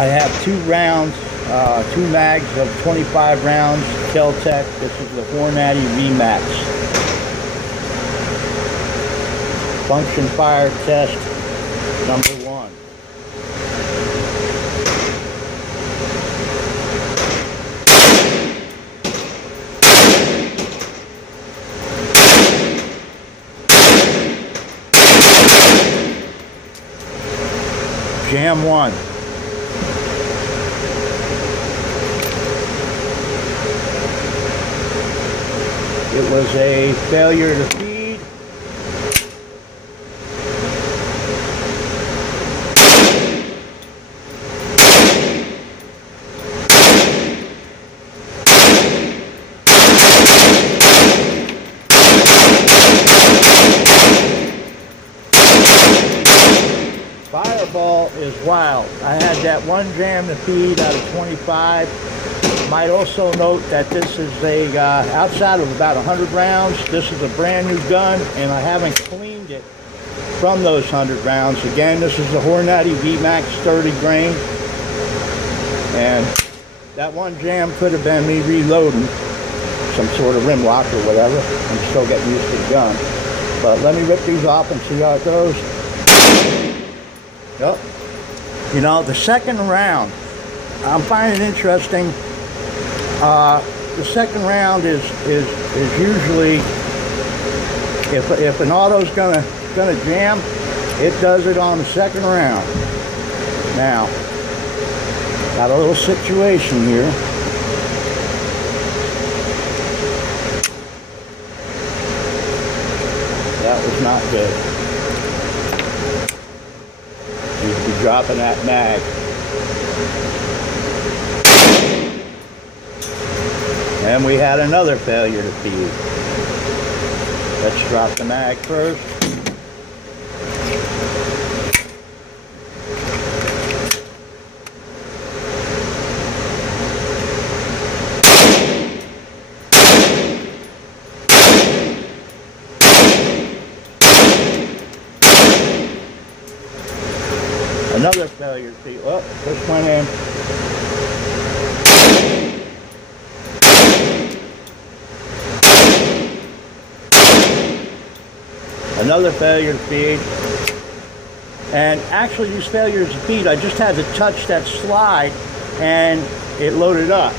I have two rounds, two mags of 25 rounds, KelTec. This is the Hornady Vmax. Function fire test number 1. Jam 1. It was a failure to feed. Fireball is wild. I had that one jam to feed out of 25. Might also note that this is a outside of about 100 rounds. This is a brand new gun, and I haven't cleaned it from those 100 rounds. Again, this is the Hornady Vmax 30 grain, and that one jam could have been me reloading some sort of rim lock or whatever. I'm still getting used to the gun, but let me rip these off and see how it goes. Yep. You know, the second round, I'm finding it interesting. The second round is usually, if an auto's gonna jam, it does it on the second round. Now, got a little situation here. That was not good. You should be dropping that mag. And we had another failure to feed. Let's drop the mag first. Another failure to feed. Oh, this went in. Another failure to feed. And actually these failures to feed, I just had to touch that slide and it loaded up.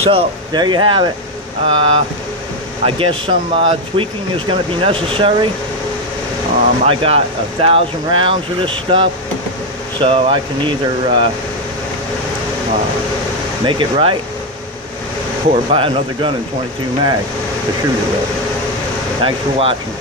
So there you have it. I guess some tweaking is going to be necessary. I got 1,000 rounds of this stuff, so I can either make it right or buy another gun in 22 mag to shoot it with. Thanks for watching.